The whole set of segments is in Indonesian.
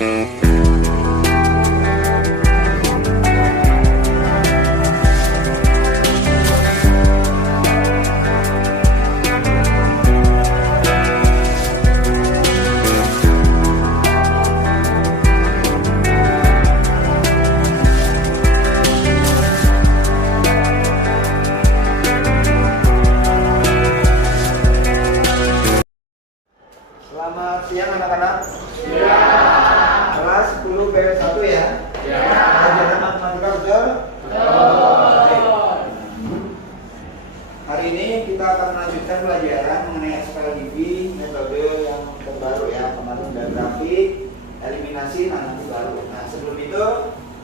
Selamat siang anak-anak. Ya. Kelas 10 PW1 ya. Ya. Pelajaran matematika betul? Betul. Hari ini kita akan melanjutkan pelajaran mengenai SPLDV, metode yang terbaru ya. Kemarin udah grafik, eliminasi, nanti baru. Nah sebelum itu,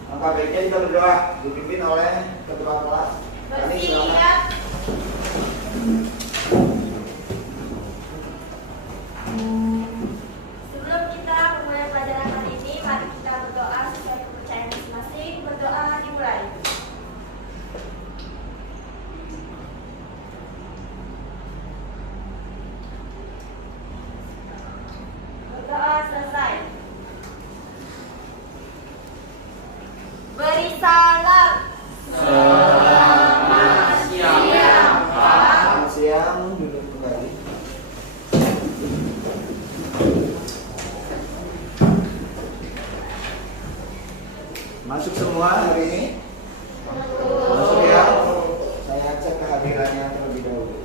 maka baiknya kita berdoa dipimpin oleh ketua kelas. Ini silakan. Sebelum kita memulai pelajaran hari ini, mari kita berdoa sesuai kepercayaan masing-masing. Berdoa dimulai. Berdoa selesai. Beri salam. Selamat siang, Pak. Selamat siang, duduk kembali. Masuk semua hari ini? Masuk ya? Saya cek kehadirannya terlebih dahulu.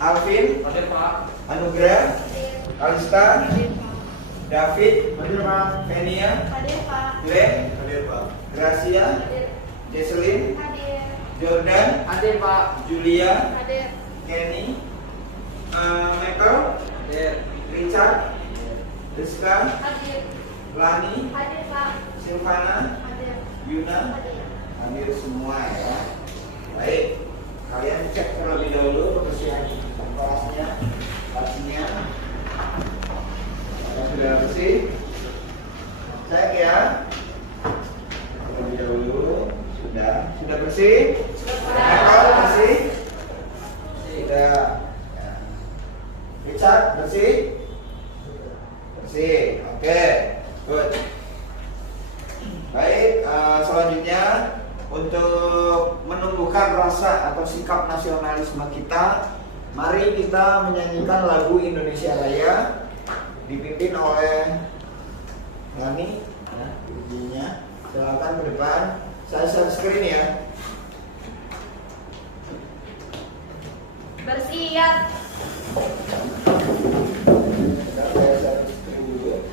Alvin, Hadir Pak. Anugrah, Kalista, David, Hadir Pak. Fenia, Hadir Pak. Glenn, Hadir Pak. Gracia, Hadir. Jesselyn, Hadir. Jordan, Hadir Pak. Julia, Hadir. Kenny, Michael, Hadir. Richard, Rizka, Hadir. Lani, Hadir Pak. Silvana, Hadir. Yuna, Hadir. hadir semua ya. Baik, kalian cek terlebih dahulu kebersihan kelasnya, kelasnya. Yang sudah bersih, cek ya. Terlebih dahulu sudah bersih. Michael bersih. Sudah. Ya. Richard bersih. Bersih. Oke. Good. Baik, selanjutnya untuk menumbuhkan rasa atau sikap nasionalisme kita, mari kita menyanyikan lagu Indonesia Raya dipimpin oleh Lani. Ya, ibunya. Silakan ke depan. Saya share screen ya. Bersiap. Sebentar, saya share screen dulu.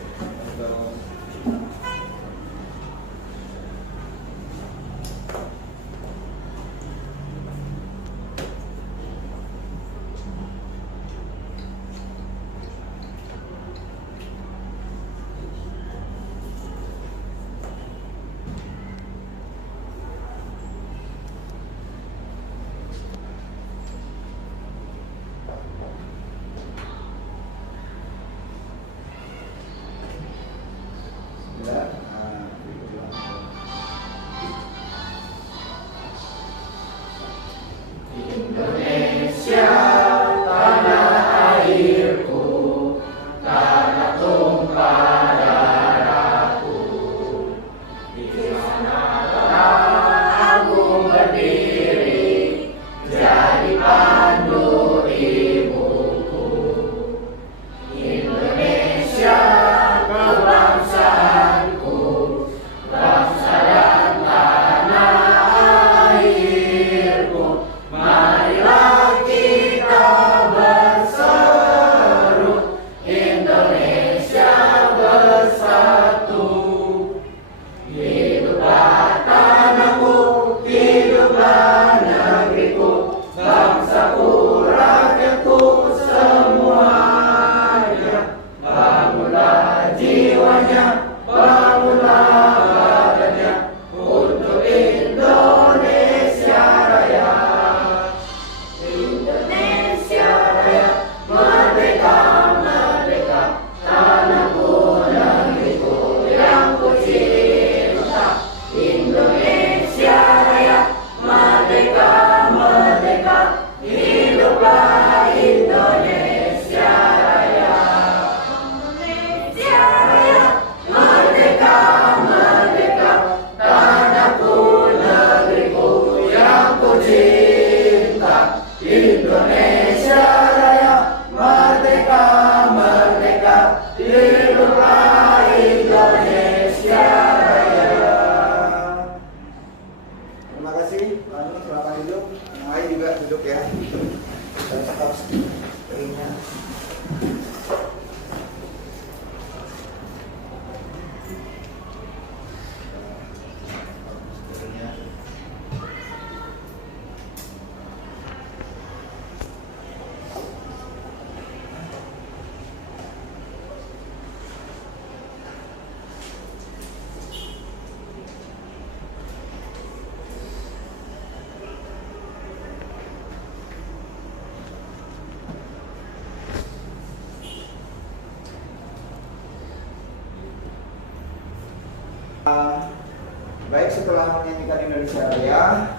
Baik, setelah menyanyikan Indonesia Raya,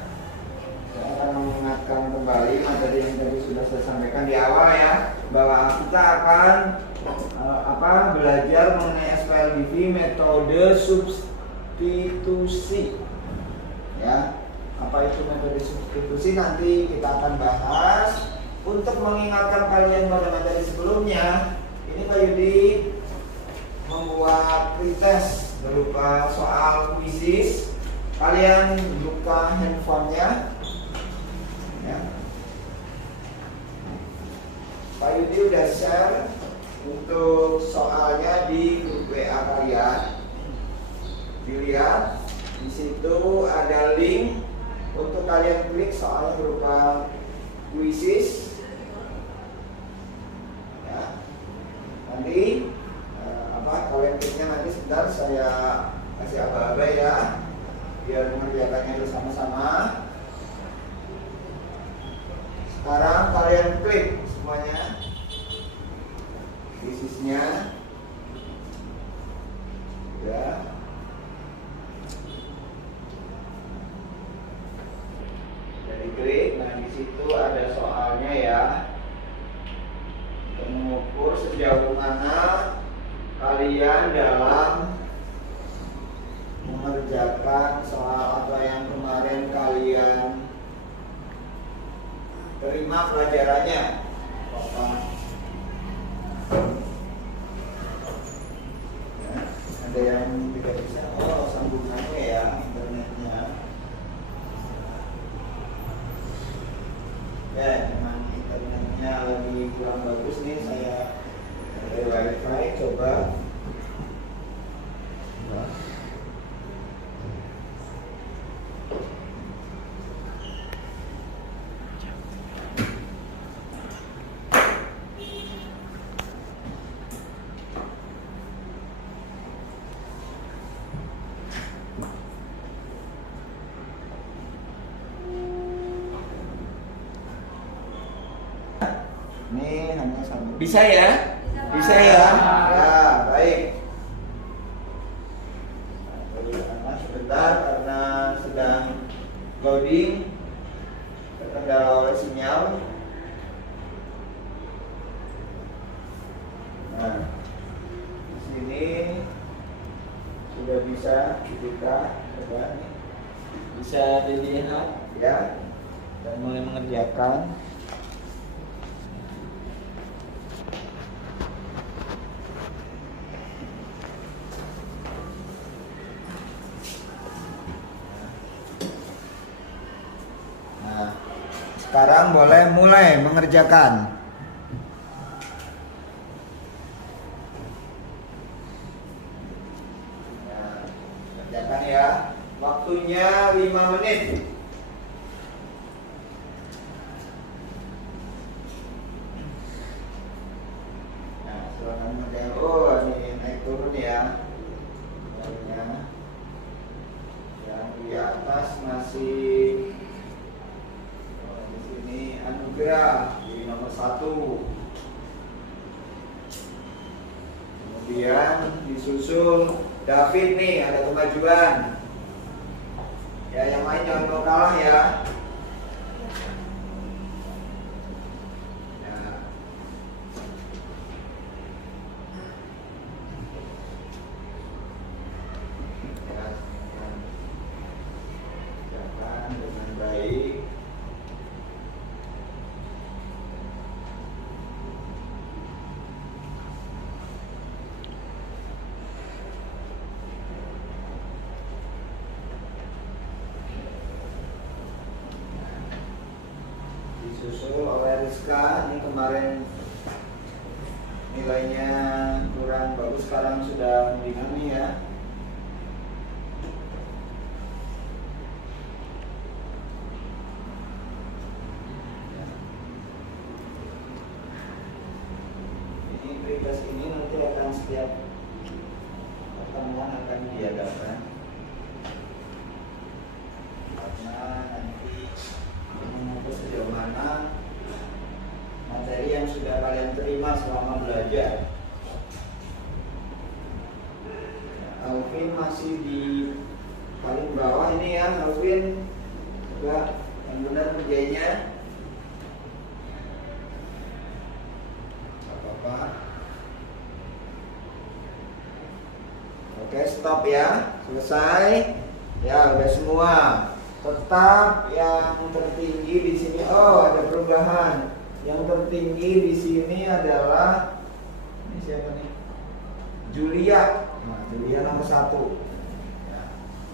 saya akan mengingatkan kembali materi yang tadi sudah saya sampaikan di awal ya, bahwa kita akan belajar mengenai SPLDV metode substitusi. Ya, apa itu metode substitusi nanti kita akan bahas. Untuk mengingatkan kalian pada materi sebelumnya, ini Pak Yudi membuat pretest berupa soal kuisis. Kalian buka handphonenya ya. Pak Yudi udah share untuk soalnya di grup WA kalian. Dilihat di situ ada link untuk kalian klik, soalnya berupa kuisis ya. Nanti kalian kliknya nanti sebentar saya kasih aba-aba ya, biar mengerjakannya bersama-sama. Sekarang kalian klik semuanya kuisisnya ya. Jadi klik, nah di situ ada soalnya ya, untuk mengukur sejauh mana kalian dalam mengerjakan soal atau yang kemarin kalian terima pelajarannya. Ya, ada yang tidak bisa, sambungannya ya, internetnya ya, memang internetnya lagi kurang bagus nih. Saya wifi coba. Ini hanya sambung. Bisa ya? Bisa ya? Ya, baik. Sebentar karena sedang loading, terkendala oleh sinyal. Nah, di sini sudah bisa dibuka, coba nih. Bisa dilihat ya, dan mulai mengerjakan. Sekarang boleh mulai mengerjakan. Nah, kerjakan ya. Waktunya 5 menit. Nah, silakan mengerjakan. Oh, ini naik turun ya. Yang di atas masih Anugerah di nomor 1. Kemudian disusul David nih, ada kemajuan. Ya, yang lain jangan mau kalah ya. Jangan dengan baik. Disusul oleh Rizka, ini kemarin nilainya kurang bagus, sekarang sudah mendingan nih ya. Ini prioritas ini nanti akan setiap pertemuan akan diadakan, karena nanti mengukur sejauh mana materi yang sudah kalian terima selama belajar. Alfi Alvin masih di paling bawah ini ya. Alvin coba yang benar kerjanya. Gak apa-apa. Oke, stop ya. Selesai. Ya, udah semua. Tetap yang tertinggi di sini. Oh, ada perubahan. Yang tertinggi di sini adalah ini siapa nih? Julia. Nah, Julia nomor 1.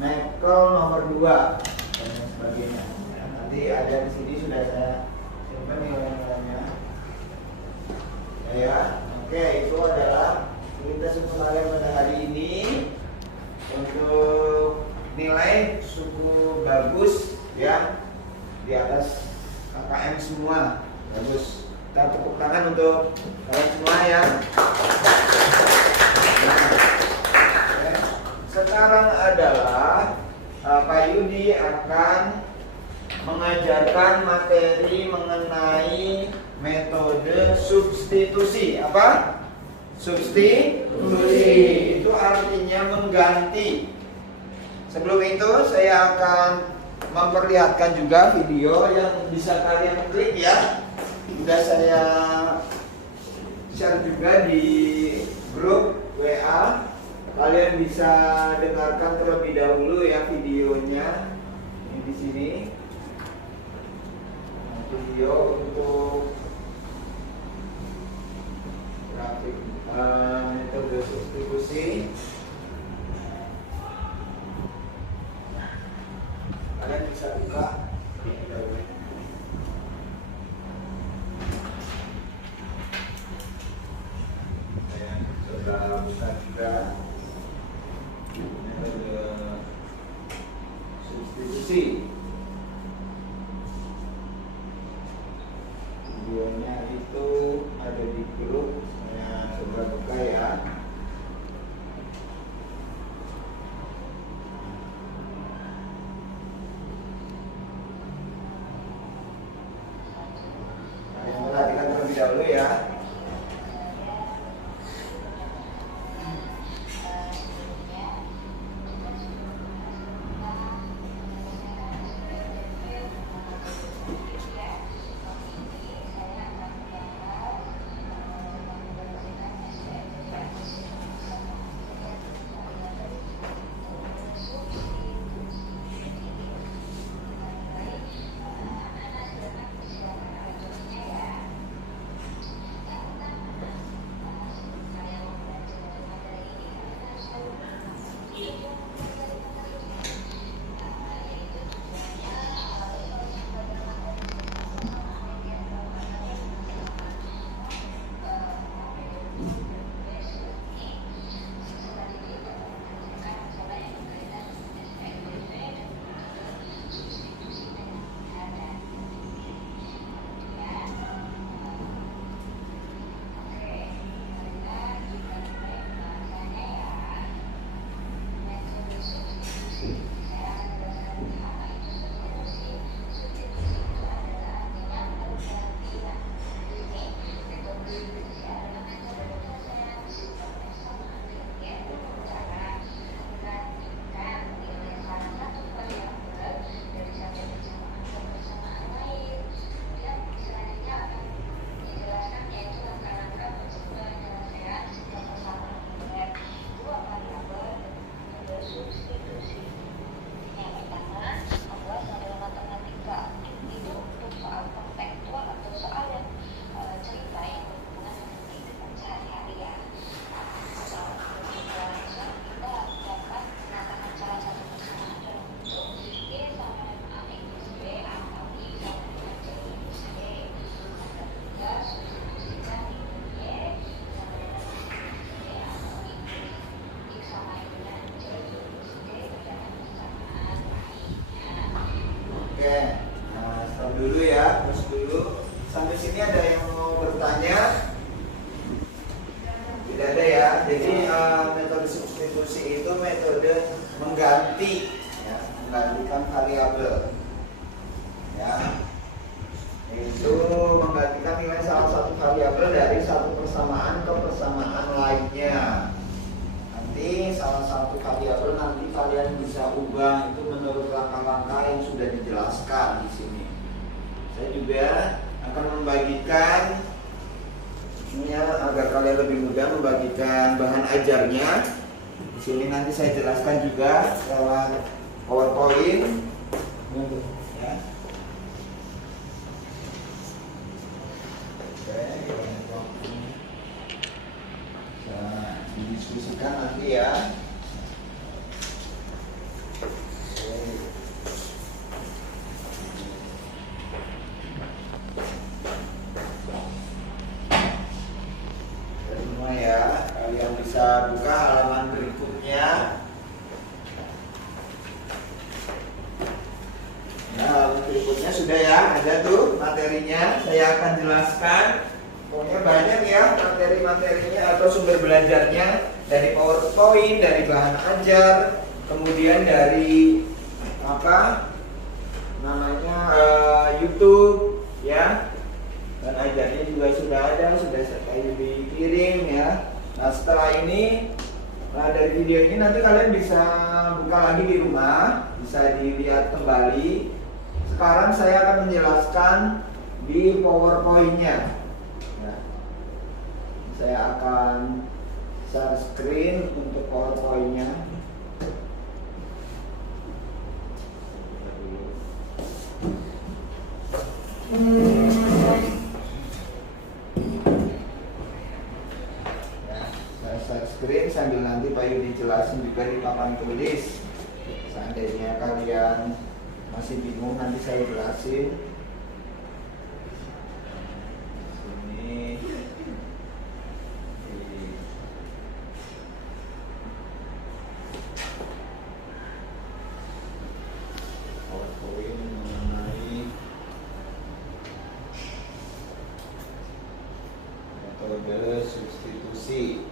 Michael nomor 2 dan sebagainya. Ya, nanti ada di sini sudah saya simpan nilai-nilainya. Ya, oke, itu adalah kita kalian pada hari ini. Untuk nilai cukup bagus ya, di atas KKM semua, bagus. Kita tepuk tangan untuk kalian semua ya. Nah, oke. Sekarang adalah Pak Yudi akan mengajarkan materi mengenai metode substitusi. Apa? Substitusi itu artinya mengganti. Sebelum itu saya akan memperlihatkan juga video yang bisa kalian klik ya. Sudah saya share juga di grup WA. Kalian bisa dengarkan terlebih dahulu ya videonya. Ini di sini. Video untuk grafik metode substitusi. Kalian bisa buka. Saya sudah buka juga metode substitusi. Videonya itu ada di grup. Saya coba buka ya. Kalian perhatikan terlebih dahulu ya. Oke, nah stop dulu ya, terus dulu. Sampai sini ada yang mau bertanya? Tidak ada ya. Jadi metode substitusi itu metode mengganti, ya, menggantikan variabel. Ya, itu menggantikan nilai salah satu variabel dari satu persamaan ke persamaan lainnya. Nanti ini salah satu variabel nanti kalian bisa ubah itu menurut langkah-langkah yang sudah dijelaskan di sini. Saya juga akan membagikan ini agar kalian lebih mudah membagikan bahan ajarnya. Di sini nanti saya jelaskan juga lewat PowerPoint. Ya. Bisa didiskusikan nanti ya. Semua ya, kalian bisa buka halaman berikutnya. Nah, berikutnya sudah ya, ada tuh materinya. Saya akan jelaskan. Pokoknya banyak ya materi-materinya atau sumber belajarnya dari PowerPoint, dari bahan ajar, kemudian dari apa namanya YouTube ya. Dan ajarnya juga sudah ada, sudah saya dikirim ya. Nah setelah ini, dari video ini nanti kalian bisa buka lagi di rumah, bisa dilihat kembali. Sekarang saya akan menjelaskan di PowerPoint-nya. Ya. Saya akan share screen untuk PowerPoint-nya. Share screen sambil nanti Pak Yudi jelasin juga di papan tulis. Seandainya kalian masih bingung nanti saya jelasin. Sini. PowerPoint mengenai metode substitusi.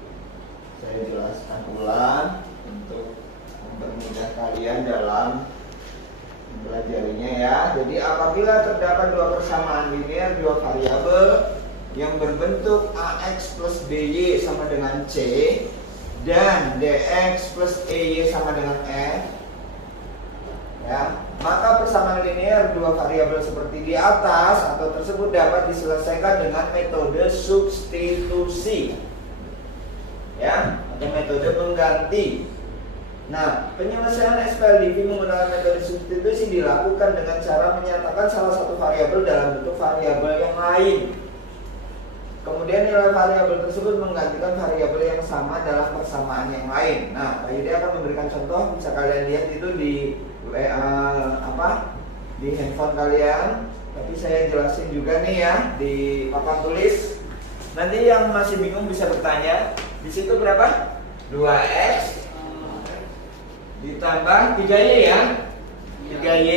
Saya jelaskan ulang untuk mempermudah kalian dalam mempelajarinya ya. Jadi apabila terdapat dua persamaan linear, dua variabel yang berbentuk AX plus BY sama dengan C dan DX plus EY sama dengan F ya, maka persamaan linear dua variabel seperti di atas atau tersebut dapat diselesaikan dengan metode substitusi ya, atau metode pengganti. Nah, penyelesaian SPLDV menggunakan metode substitusi dilakukan dengan cara menyatakan salah satu variabel dalam bentuk variabel yang lain. Kemudian nilai variabel tersebut menggantikan variabel yang sama dalam persamaan yang lain. Nah, Pak Yudi akan memberikan contoh, bisa kalian lihat itu di di handphone kalian. Tapi saya jelasin juga nih ya di papan tulis. Nanti yang masih bingung bisa bertanya. Di situ berapa? 2x ditambah 3y ya, 3y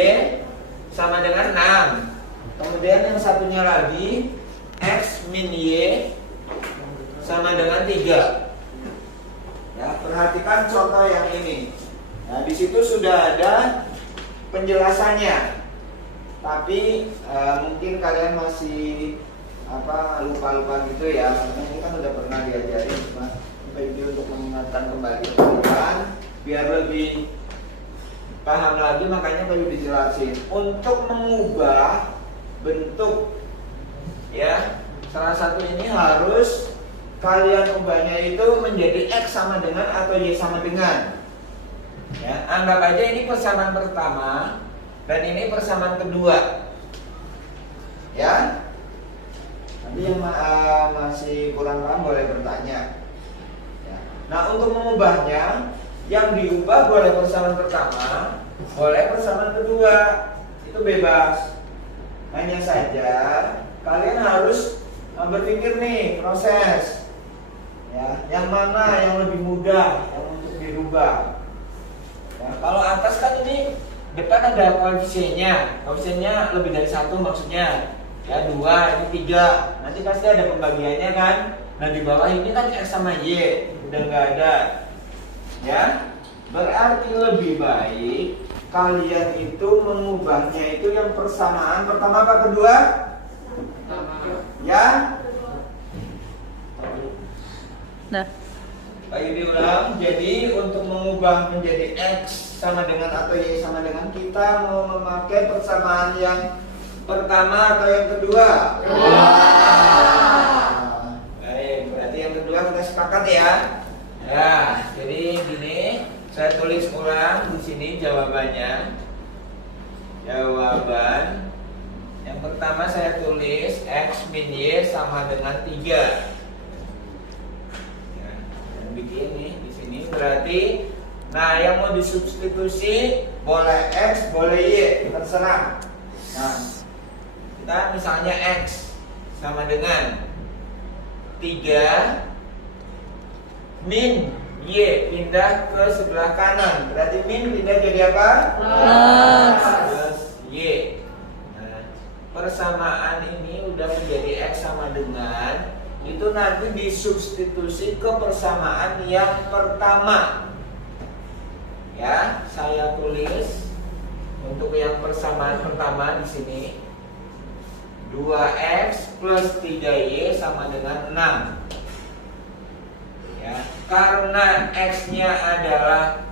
sama dengan 6. Kemudian yang satunya lagi x min y sama dengan 3. Ya, perhatikan contoh yang ini. Nah, di situ sudah ada penjelasannya. Tapi mungkin kalian masih lupa-lupa gitu ya. Karena ini kan udah pernah diajarin, cuma video untuk mengingatkan kembali kalian biar lebih paham lagi, makanya perlu dijelasin. Untuk mengubah bentuk ya, salah satu ini harus kalian ubahnya itu menjadi X sama dengan atau Y sama dengan ya. Anggap aja ini persamaan pertama dan ini persamaan kedua ya. Nanti yang masih kurang paham boleh bertanya ya. Nah, untuk mengubahnya, yang diubah boleh persamaan pertama, boleh persamaan kedua, itu bebas. Hanya saja kalian harus berpikir nih proses ya, yang mana yang lebih mudah yang untuk dirubah ya. Kalau atas kan ini depan ada koefisiennya lebih dari 1 maksudnya ya, 2, ini 3, nanti pasti ada pembagiannya kan. Nah di bawah ini kan X sama Y udah nggak ada ya, berarti lebih baik kalian itu mengubahnya itu yang persamaan pertama apa kedua? Ya. Ayo diulang. Jadi untuk mengubah menjadi X sama dengan atau Y sama dengan, kita mau memakai persamaan yang pertama atau yang kedua? Baik, berarti yang kedua kita sepakat ya. Ya, jadi gini, saya tulis ulang di sini jawabannya. Jawaban yang pertama saya tulis X min Y sama dengan 3. Bikin nih di sini berarti, nah yang mau disubstitusi boleh X boleh Y, terserah. Nah, kita misalnya X sama dengan 3 min Y pindah ke sebelah kanan, berarti min pindah jadi apa? Plus Y. Nah, persamaan ini udah menjadi X sama dengan, itu nanti disubstitusi ke persamaan yang pertama. Ya, saya tulis untuk yang persamaan pertama di sini 2x plus 3y sama dengan 6. Ya, karena x-nya adalah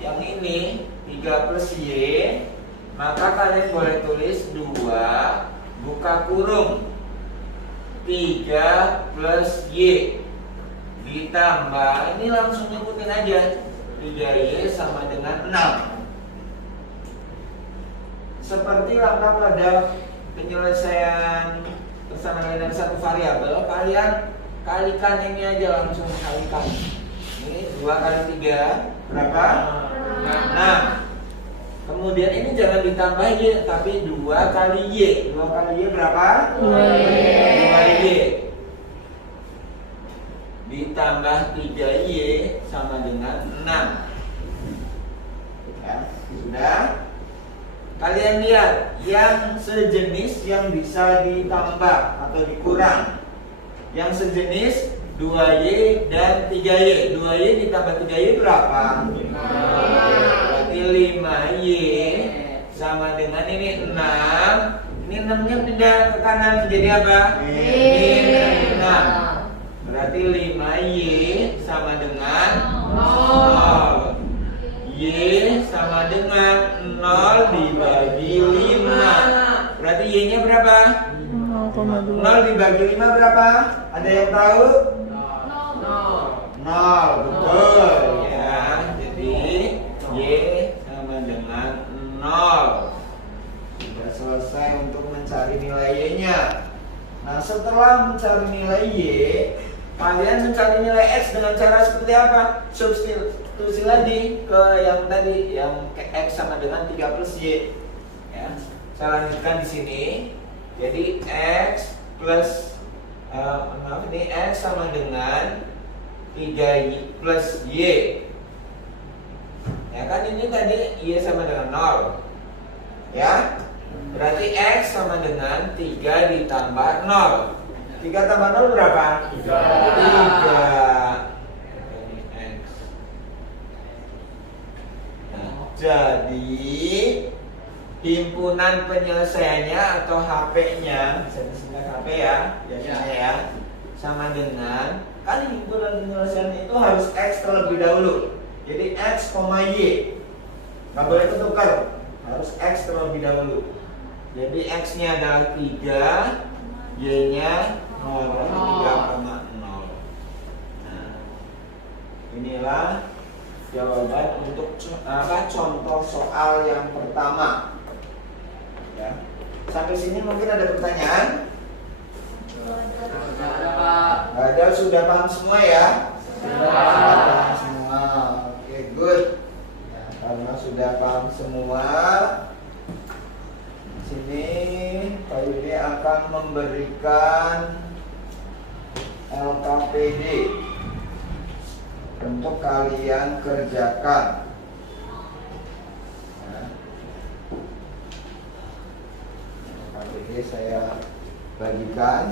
yang ini 3 plus y, maka kalian boleh tulis 2 buka kurung 3 plus Y ditambah, ini langsung nyebutin aja 3Y sama dengan 6. Seperti langkah pada penyelesaian persamaan dari satu variabel, kalian kalikan ini aja, langsung kalikan. Ini 2 kali 3 berapa? 6. Kemudian ini jangan ditambah Y, tapi 2 kali Y. 2 kali Y berapa? 2Y. Ditambah 3Y sama dengan 6. Ya, sudah. Kalian lihat, yang sejenis yang bisa ditambah atau dikurang. Yang sejenis 2Y dan 3Y. 2Y ditambah 3Y berapa? 5Y sama dengan ini 6. Ini 6-nya pindah ke kanan menjadi apa? Min 6. Berarti 5Y sama dengan 0. Y sama dengan 0 dibagi 5. Berarti Y-nya berapa? 0 dibagi 5 berapa? Ada yang tahu? 0. Betul ya. Jadi Y sama dengan 0. Sudah selesai untuk mencari nilai Y-nya. Nah, setelah mencari nilai Y, kalian mencari nilai X dengan cara seperti apa? Substitusi lagi ke yang tadi, yang X sama dengan 3 plus Y. Ya, saya lanjutkan di sini. Jadi X plus ini X sama dengan 3Y plus Y. Ya kan, ini tadi Y sama dengan 0. Ya, berarti X sama dengan 3 ditambah 0. 3 tambah 0 berapa? 3. Ini X. Nah, jadi himpunan penyelesaiannya atau HP-nya, bisa disingkat HP ya, biasanya ya, sama dengan, kan himpunan penyelesaian itu harus X terlebih dahulu. Jadi X, Y, nggak boleh ketukar, harus X terlebih dahulu. Jadi X-nya adalah 3, Y-nya 0, berarti 3,0. Nah, inilah jawaban untuk contoh soal yang pertama. Ya. Sampai sini mungkin ada pertanyaan? Nggak ada, sudah paham semua ya? Sudah paham semua. Oke, good. Ya, karena sudah paham semua, sini Pak Yudi akan memberikan LKPD untuk kalian kerjakan. Nah, LKPD saya bagikan.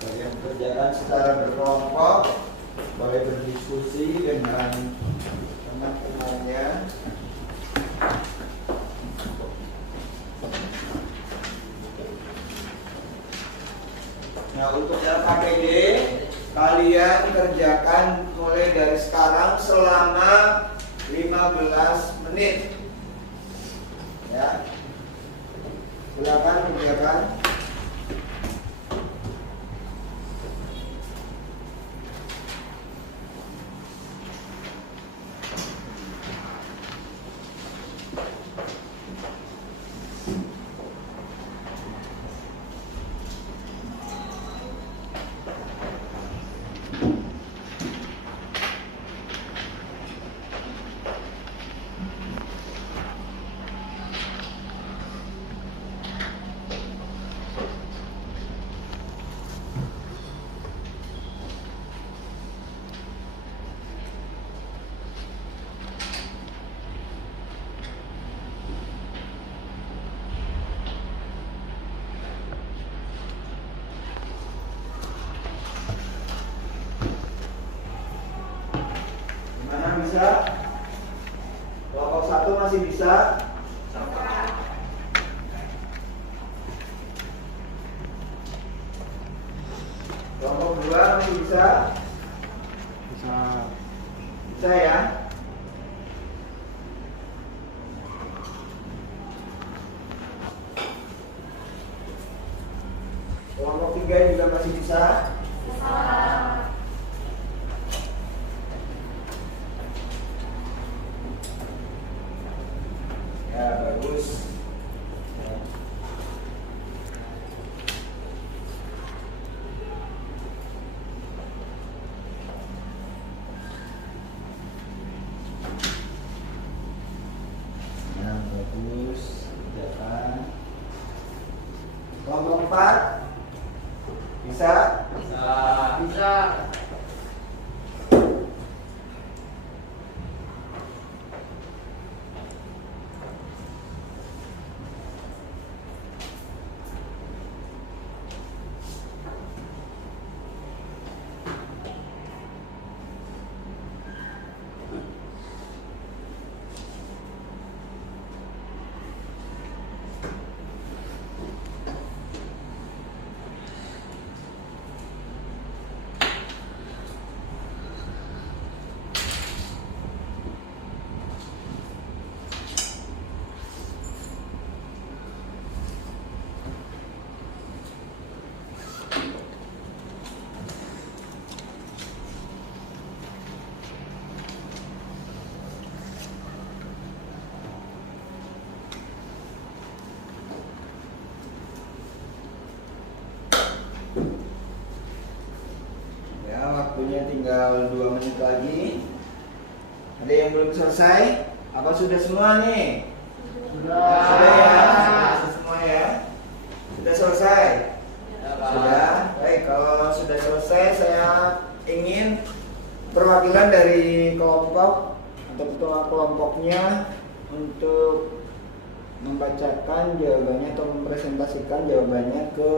Kalian kerjakan secara berkelompok, boleh berdiskusi dengan teman-temannya. Nah, untuk LKPD kalian kerjakan mulai dari sekarang selama 15 menit. Ya. Silakan kerjakan. Gimana, bisa? Kelompok 1 masih bisa? Kelompok 2 masih bisa? Bisa. Bisa ya? Kelompok 3 juga masih bisa? Ya, bagus. Ya. Ya, bagus. Kerjakan. Kelompok 4 bisa? Bisa. Ya, waktunya tinggal 2 menit lagi. Ada yang belum selesai? Apa sudah semua nih? Sudah ya? Sudah semua ya? Sudah selesai? Sudah. Baik, kalau sudah selesai saya ingin perwakilan dari kelompok atau ketua kelompoknya untuk membacakan jawabannya atau mempresentasikan jawabannya ke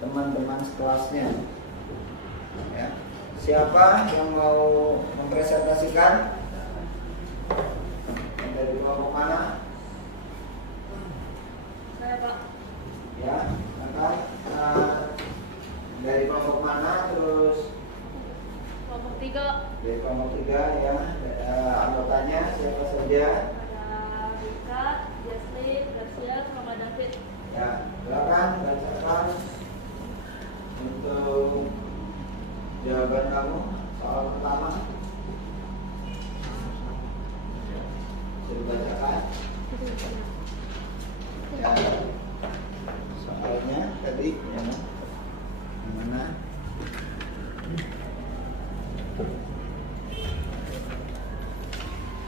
teman-teman sekelasnya. Ya. Siapa yang mau mempresentasikan? Yang dari kelompok mana? Saya, Pak. Ya, maka dari kelompok mana? Terus Kelompok 3 dari kelompok 3 ya. Anggotanya siapa saja? ada Rika, Jasmine, Gracia, sama David. Ya, silakan bacakan untuk jawaban kamu soal pertama. Bisa dibacakan? Ya, soalnya tadi ya, yang mana?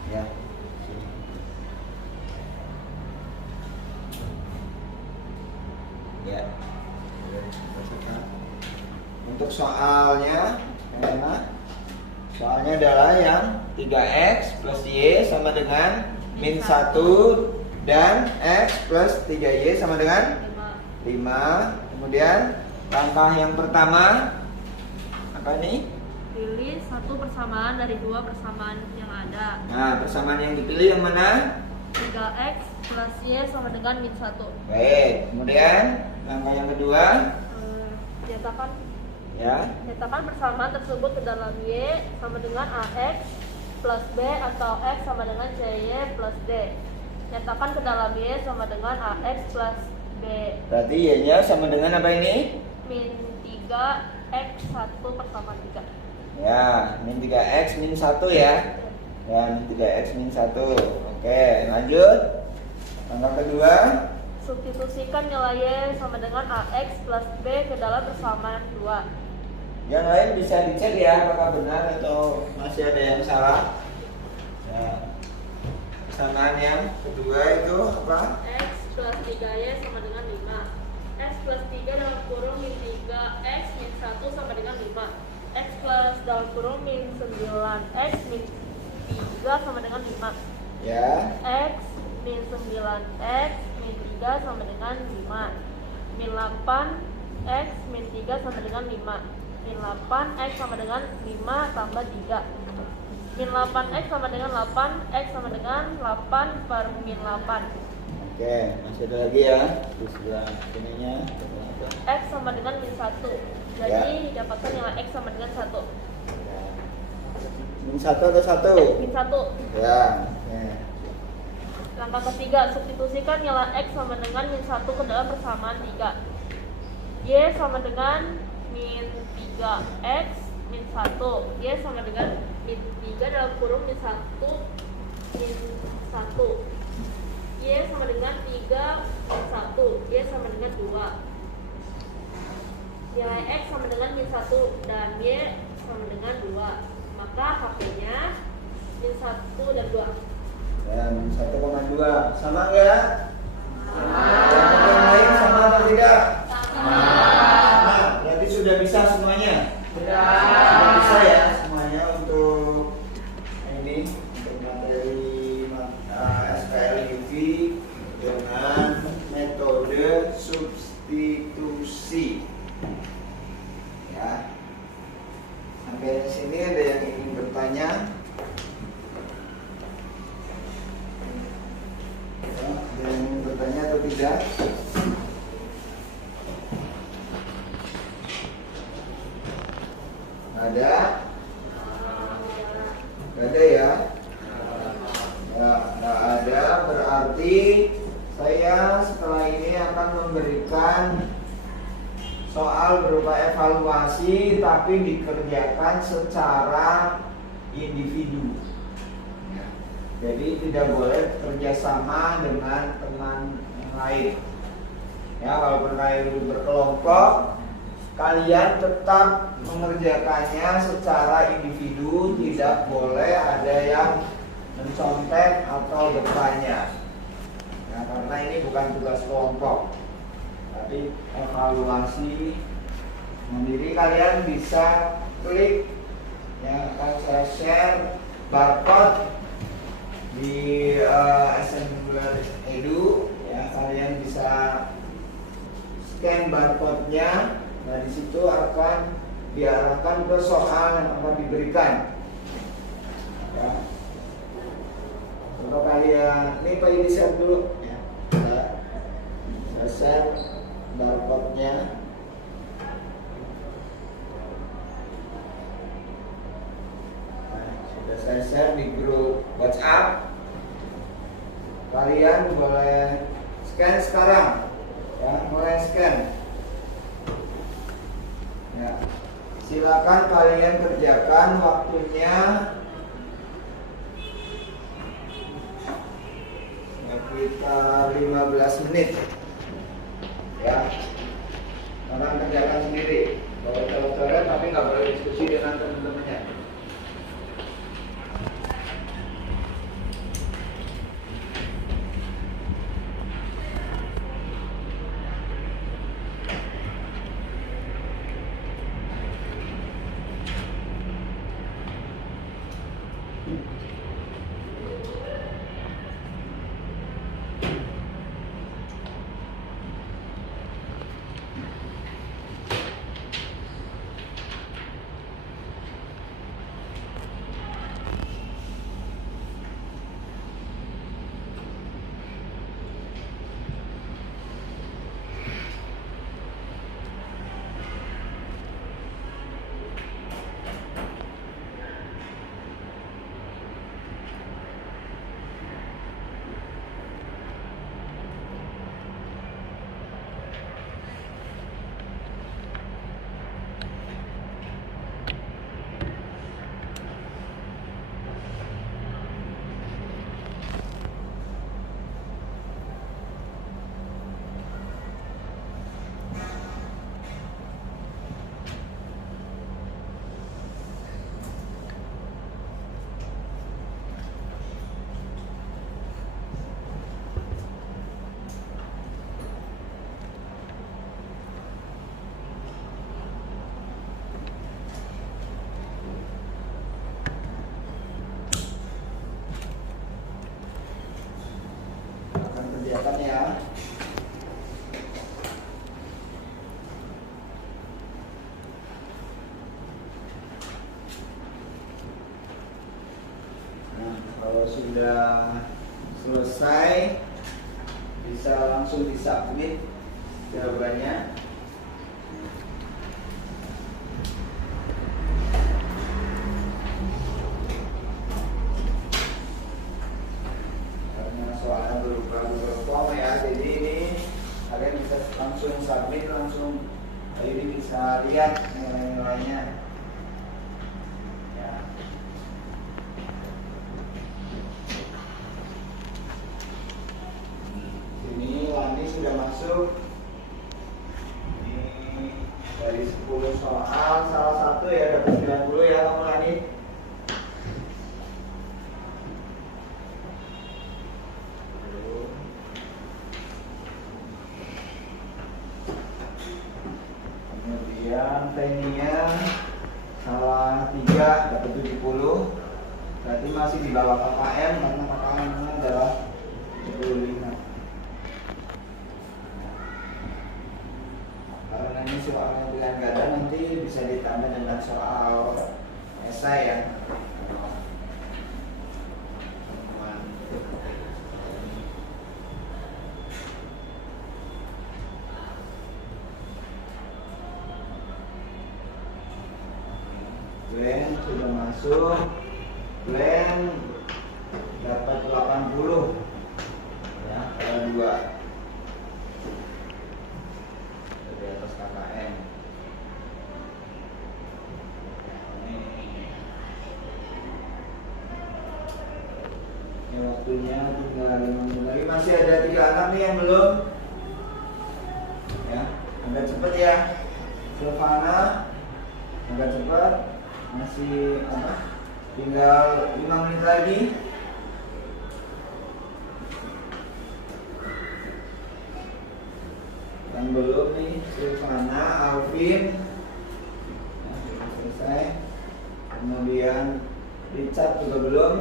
Ya. Ya. Bacakan. Untuk soalnya yang mana? Soalnya adalah yang 3x plus y sama dengan min 1 dan x plus 3y sama dengan 5. Kemudian langkah yang pertama apa nih? Pilih satu persamaan dari dua persamaan yang ada. Nah, persamaan yang dipilih yang mana? 3x plus y sama dengan min 1. Baik, kemudian langkah yang kedua Nyatakan Ya. Nyatakan persamaan tersebut ke dalam Y sama dengan AX plus B atau X sama dengan CY plus D. Nyatakan ke dalam Y sama dengan AX plus B. Berarti Y-nya sama dengan apa ini? Min 3 X 1 persamaan 3. Ya, min 3x min 1 ya. Ya, min 3x min 1. Oke, lanjut. Langkah kedua. Substitusikan nilai Y sama dengan AX plus B ke dalam persamaan 2. Yang lain bisa dicek ya apakah benar atau masih ada yang salah. Ya. Persamaan yang kedua itu apa? X plus 3Y sama dengan 5. X plus 3 dalam kurung min 3X min 1 sama dengan 5. X plus dalam kurung min 9X min 3 sama dengan 5. Ya. X min 9X min 3 sama dengan 5. Min 8X min 3 sama dengan 5. Min 8X sama dengan 5 tambah 3. Min 8X sama dengan 8. X sama dengan 8 per min 8. Oke, masih ada lagi ya. Di sebelah sininya. X sama dengan min 1. Jadi dapatkan nilai X sama dengan 1. Min 1 atau 1? Min 1. Ya. Oke. Langkah ketiga, substitusikan nilai X sama dengan min 1 ke dalam persamaan 3. Y sama dengan min 3X min 1. Y sama dengan min 3 dalam kurung min 1 min 1. Y sama dengan 3 min 1. Y sama dengan 2. Nilai X sama dengan min 1 dan Y sama dengan 2. Maka HP-nya min 1 dan 2. Ya, min 1,2. Sama enggak? Sama. Yang lain sama atau tidak? Sama. Nah, berarti sudah bisa semuanya? Sudah bisa ya semuanya untuk ini, untuk materi SKL UV dengan metode substitusi. Ya. Sampai sini ada yang ingin bertanya? Ya, ada yang ingin bertanya atau tidak? Ada? Ada ya? Ya, nggak ada berarti saya setelah ini akan memberikan soal berupa evaluasi tapi dikerjakan secara individu. Ya. Jadi tidak boleh kerjasama dengan teman yang lain. Ya, kalau berkelompok, kalian tetap mengerjakannya secara individu, tidak boleh ada yang mencontek atau bertanya. Ya, karena ini bukan tugas kelompok. Tapi evaluasi mandiri. Kalian bisa klik ya, akan saya share barcode di Assembler Edu ya, kalian bisa scan barcode-nya. Nah, di situ akan diarahkan ke soal yang akan diberikan. Ya. Untuk kalian, ini Pak Yudi share dulu ya. Saya share barcode-nya. Nah, sudah saya share di grup WhatsApp. Kalian boleh scan sekarang, ya, mulai scan. Ya, silakan kalian kerjakan, waktunya sekitar 15 menit. Ya, orang kerjakan sendiri, boleh coret-coret tapi nggak boleh diskusi dengan teman-temannya. Nah, kalau sudah selesai bisa langsung disubmit jawabannya. Karena soalnya berupa Google Form ya, jadi ini kalian bisa langsung submit, langsung ini bisa lihat nilai-nilainya. Ya. Ini Lani sudah masuk. Ini dari 10 soal salah satu ya dapat 90 ya kamu Lani. Kemudian tekniknya salah 3 dapat 70. Berarti masih di bawah KKM karena KKM adalah 75. Karena ini soalnya pilihan ganda nanti bisa ditambah dengan soal esai ya. Glenn sudah masuk. Glenn dapat 80 ya, kalau 2 dari atas KKM. Ini waktunya tinggal 5 menit lagi. Masih ada 3 anak nih yang belum ya, agak cepet ya. Silvana agak cepat, masih tinggal 5 menit lagi. Yang belum nih Silvana, Alvin sudah selesai. Kemudian Richard juga belum.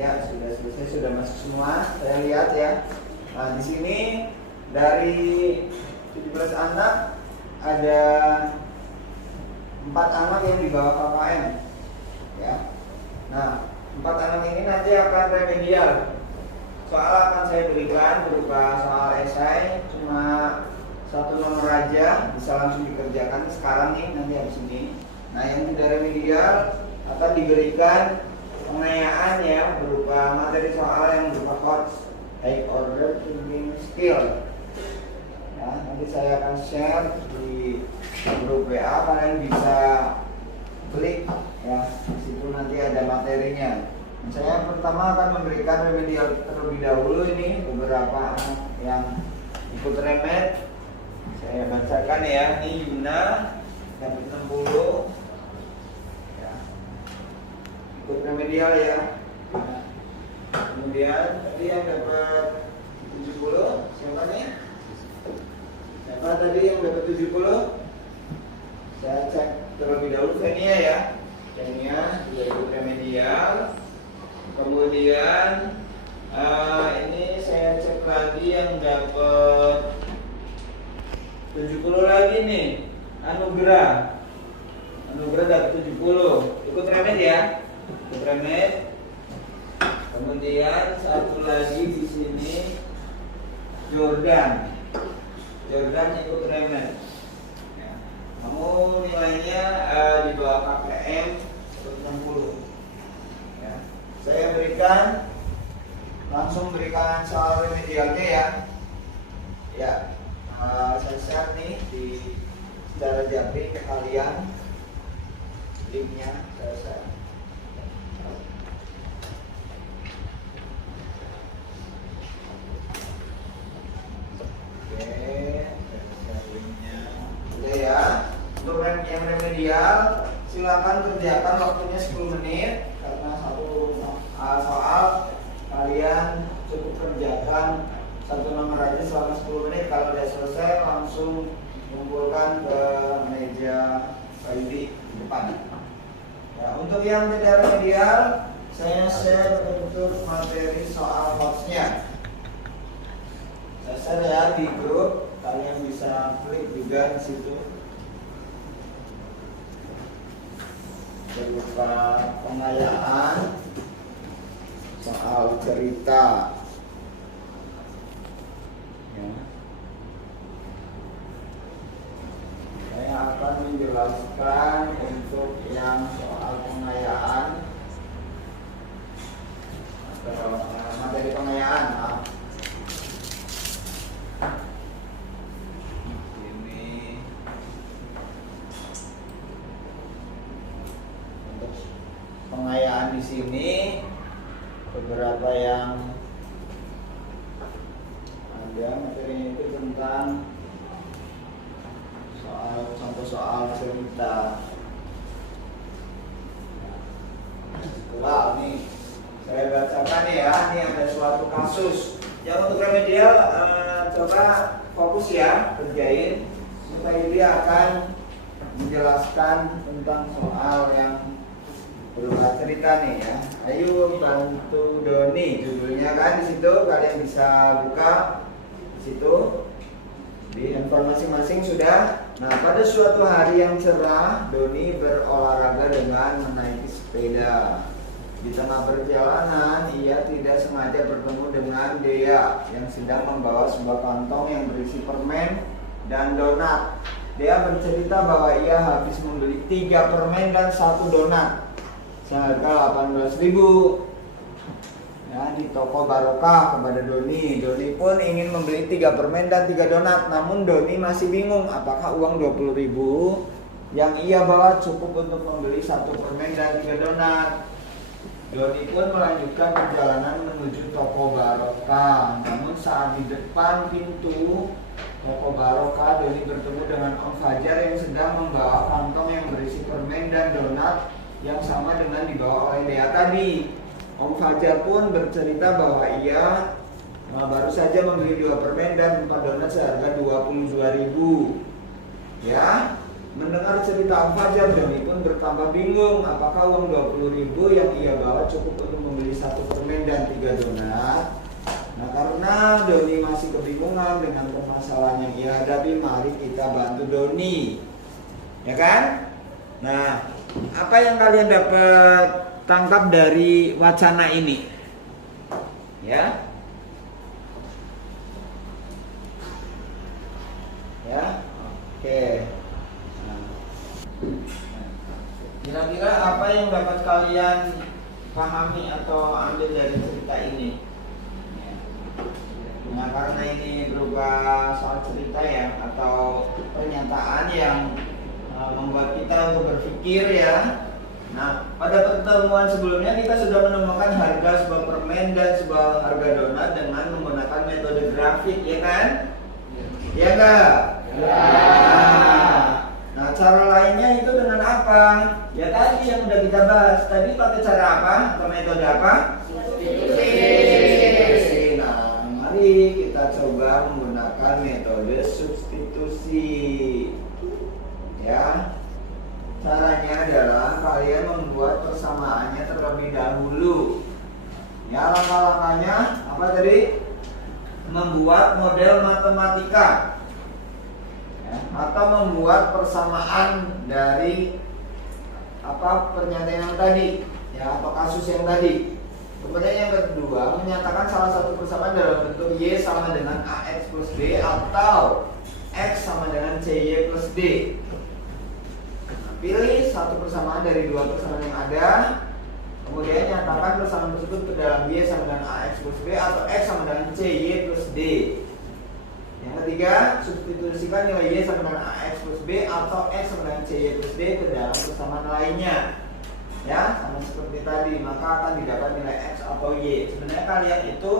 Ya, sudah selesai, sudah masuk semua. Saya lihat ya. Nah, di sini dari 17 anak ada 4 anak yang di bawah KKM. Ya. Nah, 4 anak ini nanti akan remedial. Soal akan saya berikan berupa soal esai, cuma 1 nomor aja, bisa langsung dikerjakan sekarang nih, nanti habis ini. Nah, yang tidak remedial akan diberikan pengayaan ya berupa materi soal yang berupa codes high order thinking skill ya, nanti saya akan share di grup WA, kalian bisa klik ya, disitu nanti ada materinya. Saya pertama akan memberikan remedial terlebih dahulu, ini beberapa anak yang ikut remed saya bacakan ya. Ini Yuna dapat 60 remedial ya. Nah, kemudian tadi yang dapat 70 siapa nih? Siapa tadi yang dapat 70? Saya cek terlebih dahulu Venia ya. Venia juga ikut remedial. Kemudian ini saya cek lagi yang dapat 70 lagi nih. Anugerah dapat 70. Ikut remed ya. Remed. Kemudian satu lagi di sini Jordan ikut remed. Ya. Kamu nilainya di bawah KPM 60. Ya. Saya langsung berikan soal remedialnya ya. Ya, saya share nih secara japri ke kalian. Linknya saya share. Udah ya. Untuk yang remedial silakan kerjakan waktunya 10 menit karena satu soal kalian cukup kerjakan 1 nomor aja selama 10 menit. Kalau udah selesai langsung kumpulkan ke meja Pak depan. Ya, untuk yang tidak remedial, saya share untuk materi soal hostnya. Saya share ya di grup, kalian bisa klik juga di situ. Berupa pengayaan soal cerita. Ya. Saya akan menjelaskan untuk yang soal pengayaan atau materi pengayaan. Ini untuk pengayaan di sini beberapa yang ada materi itu tentang contoh soal cerita. Setelah ini saya bacakan ya, ini ada suatu kasus. Yang untuk remedial coba fokus ya, kerjain supaya dia akan menjelaskan tentang soal yang berupa cerita nih ya. Ayo bantu Doni, judulnya kan di situ, kalian bisa buka di situ di handphone masing-masing sudah. Nah, pada suatu hari yang cerah, Doni berolahraga dengan menaiki sepeda. Di tengah perjalanan, ia tidak sengaja bertemu dengan Dea yang sedang membawa sebuah kantong yang berisi permen dan donat. Dea bercerita bahwa ia habis membeli 3 permen dan 1 donat seharga 18.000 ya, di toko Barokah kepada Doni. Doni pun ingin membeli 3 permen dan 3 donat, namun Doni masih bingung apakah uang 20.000 yang ia bawa cukup untuk membeli 1 permen dan 3 donat. Doni pun melanjutkan perjalanan menuju toko Barokah. Namun saat di depan pintu toko Barokah, Doni bertemu dengan Om Fajar yang sedang membawa kantong yang berisi permen dan donat yang sama dengan dibawa oleh Dea tadi. Om Fajar pun bercerita bahwa ia baru saja membeli 2 permen dan 4 donat seharga 22.000. Ya, mendengar cerita Om Fajar, Doni pun bertambah bingung apakah uang 20.000 yang ia bawa cukup untuk membeli 1 permen dan 3 donat. Nah, karena Doni masih kebingungan dengan permasalahan yang ia hadapi, mari kita bantu Doni. Ya kan? Nah, apa yang kalian dapat tangkap dari wacana ini? Ya? Ya? Oke. Kira-kira apa yang dapat kalian pahami atau ambil dari cerita ini? Nah, karena ini berupa soal cerita ya, atau pernyataan yang membuat kita untuk berpikir ya. Nah, pada pertemuan sebelumnya kita sudah menemukan harga sebuah permen dan sebuah harga donat dengan menggunakan metode grafik, ya kan? Ya enggak? Ya. Nah, cara lainnya itu dengan apa? Ya tadi yang udah kita bahas. Tadi pakai cara apa? Atau metode apa? Substitusi. Nah, mari kita coba menggunakan metode substitusi. Ya. Caranya adalah kalian membuat persamaannya terlebih dahulu. Ya, langkah-langkahnya apa tadi? Membuat model matematika. Ya, atau membuat persamaan dari apa pernyataan yang tadi, ya, atau kasus yang tadi. Kemudian yang kedua, menyatakan salah satu persamaan dalam bentuk Y sama dengan AX plus B atau X sama dengan CY plus D. Nah, pilih satu persamaan dari 2 persamaan yang ada, kemudian nyatakan persamaan tersebut ke dalam Y sama dengan AX plus B atau X sama dengan CY plus D. Yang ketiga, substitusikan nilai Y sama dengan AX plus B atau X sama dengan CY plus D ke dalam persamaan lainnya. Ya, sama seperti tadi, maka akan didapat nilai X atau Y. Sebenarnya kalian itu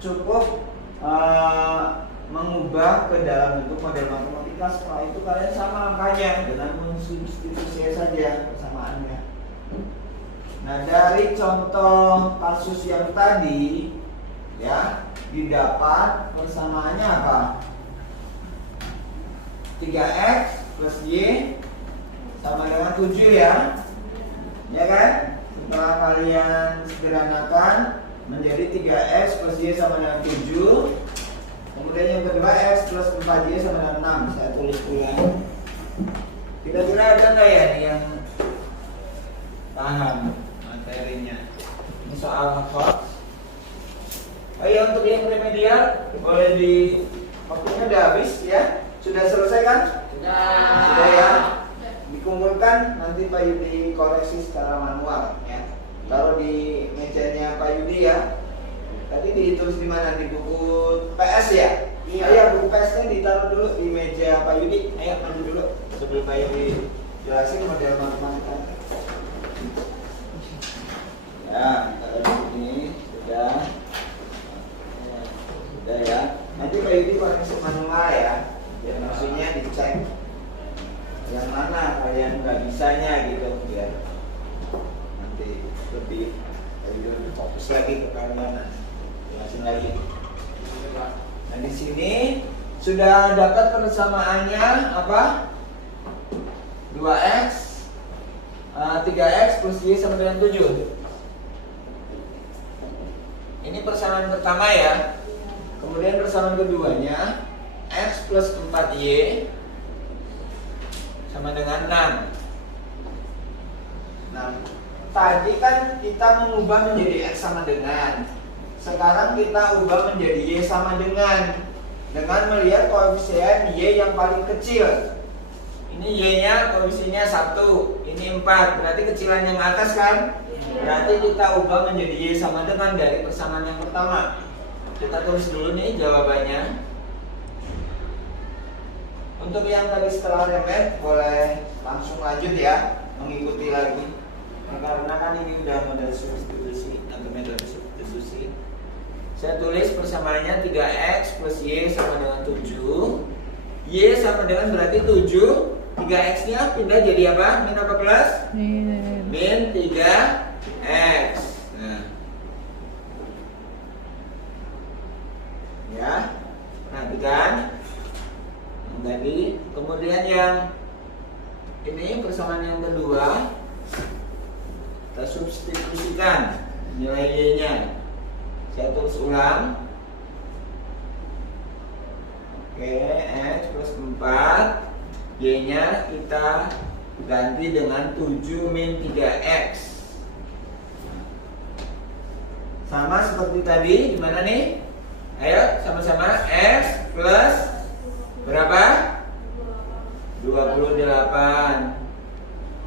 cukup mengubah ke dalam bentuk model matematika. Setelah itu kalian sama angkanya dengan mensubstitusi saja persamaannya. Nah, dari contoh kasus yang tadi, ya, didapat persamaannya apa? 3x plus y sama dengan 7 ya. Ya kan? Setelah kalian sederhanakan menjadi 3x plus y sama dengan 7. Kemudian yang kedua x plus 4y sama dengan 6. Saya tulis ulang. Kira-kira ada nggak ya nih yang paham materinya? Ini soal hafal. Oh iya, untuk yang remedial boleh di waktunya udah habis ya. Sudah selesai kan? Sudah ya. Dikumpulkan nanti Pak Yudi koreksi secara manual ya. Taruh di mejanya Pak Yudi ya. Tadi ditulis di mana? Di buku PS ya? Iya. Ayo buku PS-nya ditaruh dulu di meja Pak Yudi. Ayo maju dulu sebelum Pak Yudi jelasin model matematika. Ya, taruh di sini sudah. Sudah ya. Nanti Pak Yudi koreksi manual ya. Ya maksudnya dicek yang mana kalian nggak bisanya gitu biar nanti lebih fokus lagi ke kalian. Jelasin lagi. Nah di sini sudah dapat persamaannya apa? 2x 3x plus y sama dengan 7. Ini persamaan pertama ya. Kemudian persamaan keduanya x plus 4y sama dengan 6. Nah, tadi kan kita mengubah menjadi x sama dengan. Sekarang kita ubah menjadi y sama dengan melihat koefisien y yang paling kecil. Ini y-nya koefisiennya 1, ini 4. Berarti kecilan yang atas kan? Berarti kita ubah menjadi y sama dengan dari persamaan yang pertama. Kita tulis dulu nih jawabannya. Untuk yang tadi setelah remet boleh langsung lanjut ya, mengikuti lagi. Nah, karena kan ini udah model substitusi, model substitusi. Saya tulis persamaannya 3x plus y sama dengan 7. Y sama dengan berarti 7. 3x-nya pindah jadi apa? Min apa plus? Min 3x. Nah. Ya. Perhatikan. Tadi, kemudian yang ini persamaan yang kedua kita substitusikan nilai y-nya. Saya tulis ulang. Oke, x plus 4, y-nya kita ganti dengan 7 min 3x. Sama seperti tadi, gimana nih? Ayo sama-sama x plus berapa? 28.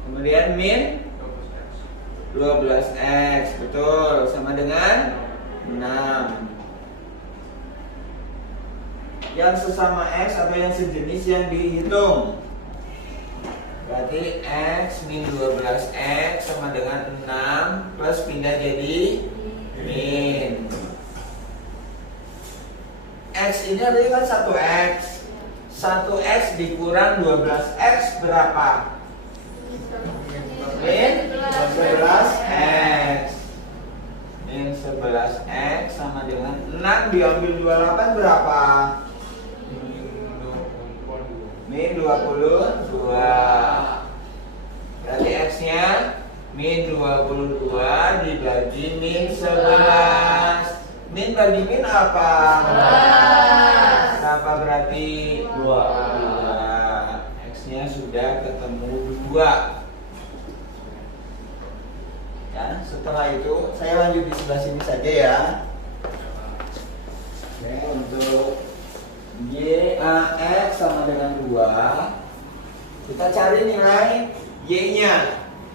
Kemudian min 12x. Betul, sama dengan 6. Yang sesama x atau yang sejenis yang dihitung. Berarti x min 12x sama dengan 6 plus pindah jadi min. X ini artinya kan 1x. 1x dikurang 12x berapa? Min 11x. Min 11x sama dengan 6 diambil 28 berapa? Min 22. Berarti x-nya min 22 dibagi min 11. Min bagi min apa? Berapa berarti? 2. X-nya sudah ketemu 2. Ya, setelah itu saya lanjut di sebelah sini saja ya. Oke, untuk x sama dengan 2, kita cari nilai y-nya.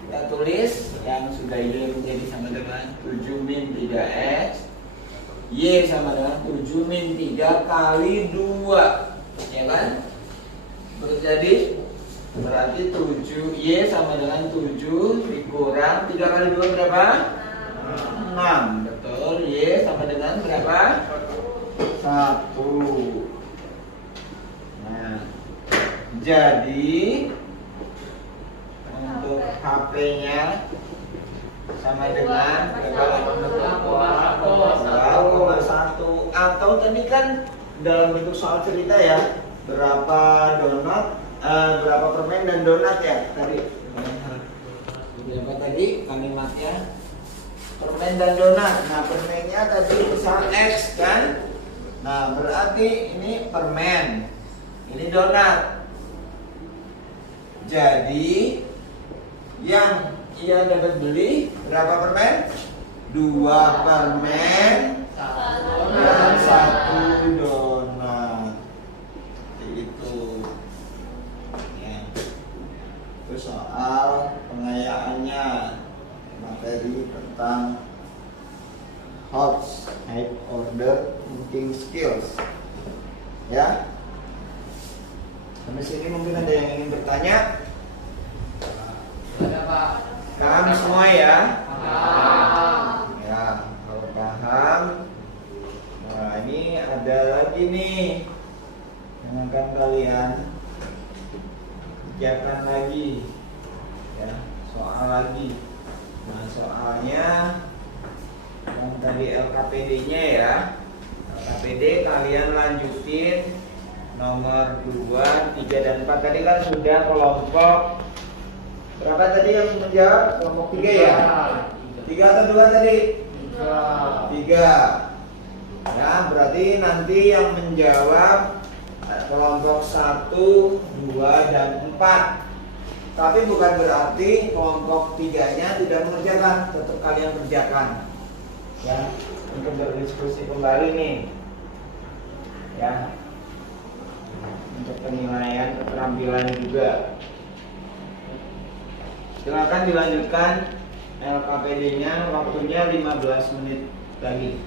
Kita tulis yang sudah y menjadi sama dengan 7 min 3x. Y sama dengan 7 min 3 kali 2, ya kan? Jadi berarti 7 Y sama dengan 7 dikurang 3 kali 2 berapa? 6. Betul. Y sama dengan berapa? 1. Nah, jadi untuk HP-nya sama dengan berapa? 2,1. Atau tadi kan dalam bentuk soal cerita ya, berapa donat, berapa permen dan donat ya tadi. Berapa tadi kalimatnya? Permen dan donat. Nah, permennya tadi besar X kan? Nah, berarti ini permen. Ini donat. Jadi yang ia dapat beli berapa permen? 2 permen dan 1 donat. Seperti itu. Ya. Itu soal pengayaannya, materi tentang HOTS, High Order Thinking Skills. Ya. Sampai sini mungkin ada yang ingin bertanya? Ada Pak. Paham semua ya? Paham. Ya, kalau paham. Nah, ini ada lagi nih yang akan kalian kerjakan lagi. Ya, soal lagi. Nah, soalnya yang tadi LKPD-nya ya. LKPD kalian lanjutin nomor 2, 3 dan 4 tadi kan sudah kelompok berapa tadi yang menjawab? Kelompok 3 ya? 3 atau 2 tadi? 3. Ya, berarti nanti yang menjawab kelompok 1, 2 dan 4. Tapi bukan berarti kelompok 3-nya tidak mengerjakan, tetap kalian kerjakan. Ya, untuk berdiskusi kembali nih. Ya. Untuk penilaian keterampilan juga. Silakan dilanjutkan LKPD-nya, waktunya 15 menit lagi.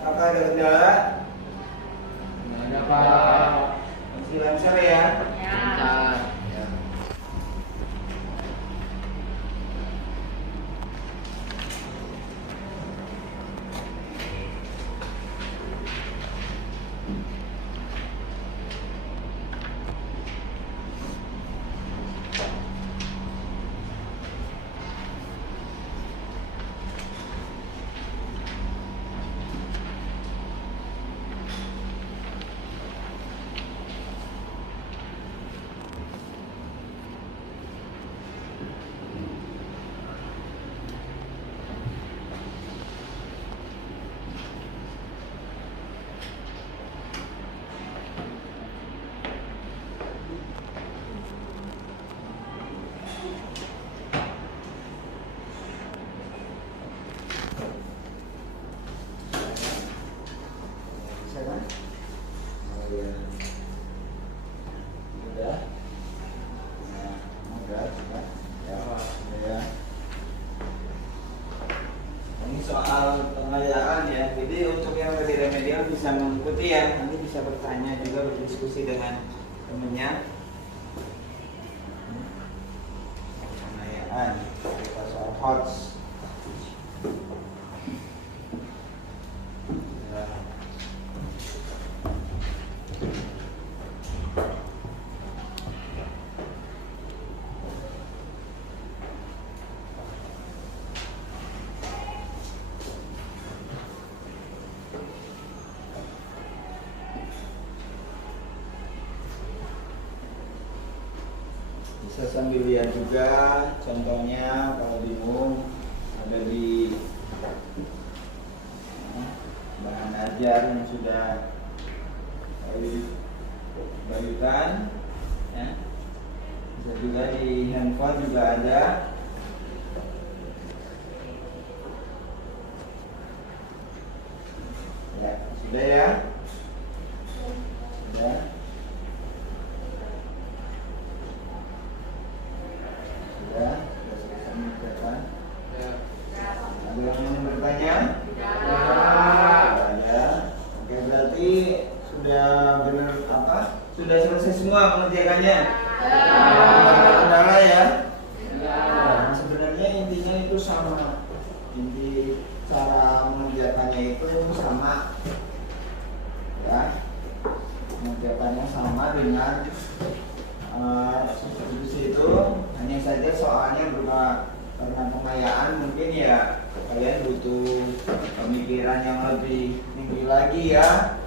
Apakah ada kendala? Ada Pak. Masih lancar ya? Lancar. Ya. Bisa kan? Oh ya. Udah. Nah, udah coba. Ya, udah ya. Ini soal pengayaan ya. Jadi untuk yang lebih remedial bisa mengikuti ya. Nanti bisa bertanya juga, berdiskusi dengan temennya. Pengayaan. Kita soal HOTS. Ya. bisa sambil lihat juga. Contohnya kalau bingung ada di bahan ajar yang sudah bayukan ya. Bisa juga di handphone juga ada. Ya, sudah ya. Sudah. Sudah selesai mengerjakan. Ya. Ada yang bertanya? Ya. Oke, berarti sudah benar apa? Sudah selesai semua mengerjakannya. Ada kendala ya? Nah, sebenarnya intinya itu sama. Inti cara mengerjakannya itu sama. Ya. Mengerjakannya sama dengan substitusi itu, hanya saja soalnya berupa karena pengayaan mungkin ya kalian butuh pemikiran yang lebih tinggi lagi ya,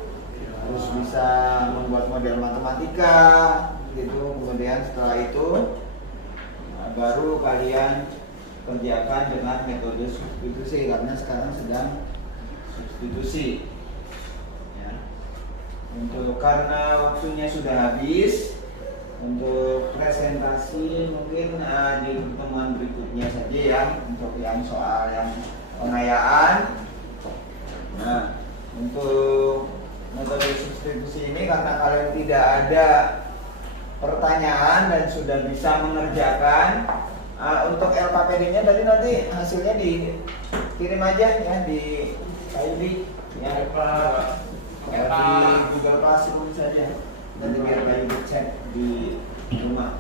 harus bisa membuat model matematika gitu. Kemudian setelah itu baru kalian kerjakan dengan metode substitusi karena sekarang sedang substitusi ya. Untuk karena waktunya sudah habis, untuk presentasi mungkin di pertemuan berikutnya saja ya, untuk yang soal yang pengayaan. Nah, untuk metode substitusi ini karena kalian tidak ada pertanyaan dan sudah bisa mengerjakan, untuk LKPD-nya tadi nanti hasilnya dikirim aja ya di ID ya, di Google Classroom saja. Nanti biar kalian cek di rumah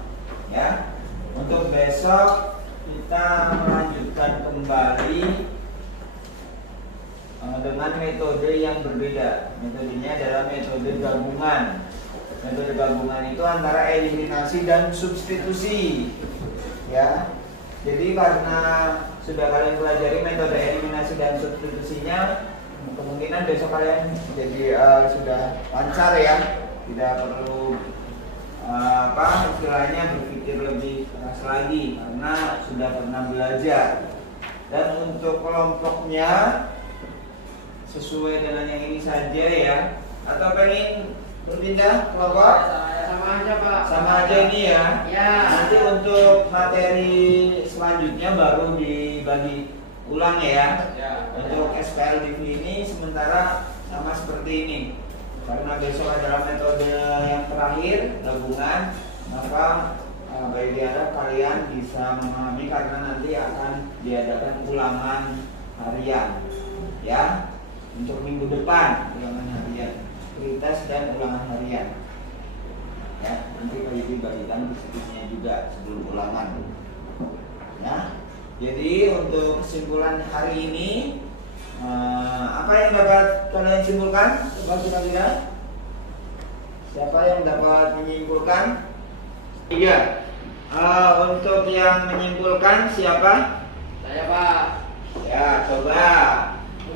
ya. Untuk besok kita melanjutkan kembali dengan metode yang berbeda. Metodenya adalah metode gabungan. Metode gabungan itu antara eliminasi dan substitusi ya. Jadi karena sudah kalian pelajari metode eliminasi dan substitusinya, kemungkinan besok kalian jadi sudah lancar ya. Tidak perlu istilahnya berpikir lebih keras lagi karena sudah pernah belajar. Dan untuk kelompoknya sesuai dengan yang ini saja ya. Atau pengen berpindah kelompok? Sama aja Pak. Sama aja ini ya. Ya. Nanti untuk materi selanjutnya baru dibagi ulang ya. Ya. Untuk SPLDV ini sementara sama seperti ini. Karena besok adalah metode yang terakhir gabungan, maka baik diharap kalian bisa memahami karena nanti akan diadakan ulangan harian ya, untuk minggu depan ulangan harian, prioritas dan ulangan harian ya. Nanti kalian dibagikan diskusinya juga sebelum ulangan ya. Jadi untuk kesimpulan hari ini, apa yang dapat kalian simpulkan? Coba kita lihat. Siapa yang dapat menyimpulkan? 3. Untuk yang menyimpulkan siapa? Saya Pak. Ya, coba.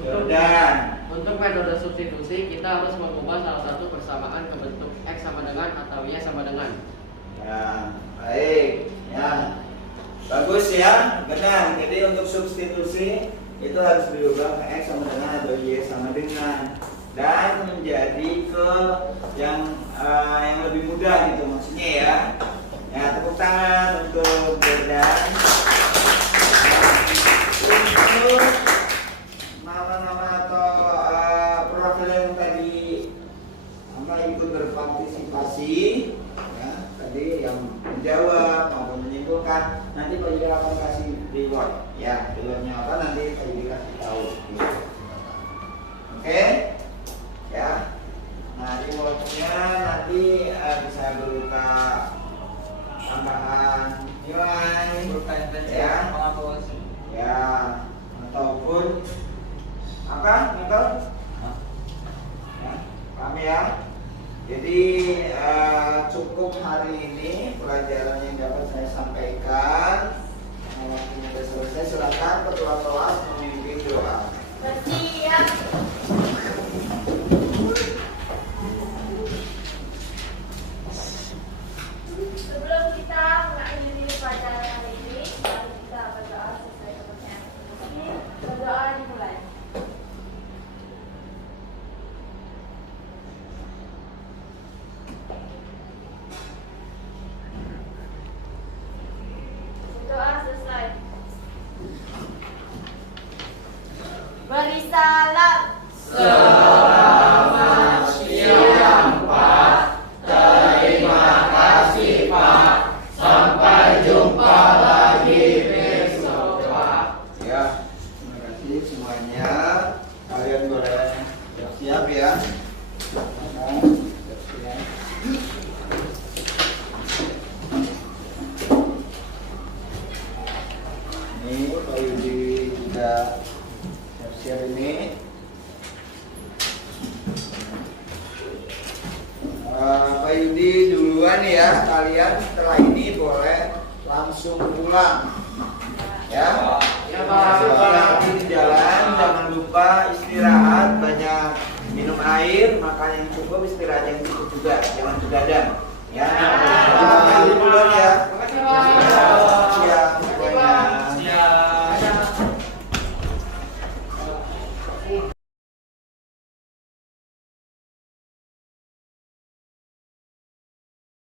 Jordan. Untuk metode substitusi kita harus mengubah salah satu persamaan ke bentuk X sama dengan atau Y sama dengan. Ya, baik. Ya, bagus ya, benar. Jadi untuk substitusi itu harus diubah ke X sama dengan atau Y sama dengan, dan menjadi ke yang lebih mudah gitu maksudnya ya. Ya, tepuk tangan untuk Jordan. Untuk nama-nama atau profil yang tadi ikut berpartisipasi ya, tadi yang menjawab maupun menyimpulkan, nanti Pak Yudi akan kasih reward ya. Rewardnya apa nanti Pak Yudi kasih tahu gitu. Oke ya. Nah, rewardnya nanti bisa berupa tambahan nilai ya, ya, ataupun apa Michael? Ya, paham ya. Jadi cukup hari ini pelajaran yang dapat saya sampaikan. Waktunya sudah selesai. Silakan ketua kelas memimpin doa. Bersiap. Sebelum kita mengakhiri Waalaikumsalam. Selamat siang, Pak. Terima kasih, Pak. Sampai jumpa lagi besok, Pak. Ya, terima kasih semuanya. Kalian boleh siap-siap ya. Siap-siap. Ini Pak Yudi juga siap-siap ini. Pak Yudi duluan ya. Kalian setelah ini boleh langsung pulang. Ya. Ya, Pak. Hati-hati di jalan, jangan lupa istirahat, banyak minum air, makan yang cukup, istirahat yang cukup juga, jangan begadang. Ya. Terima kasih duluan ya. Terima kasih, Pak.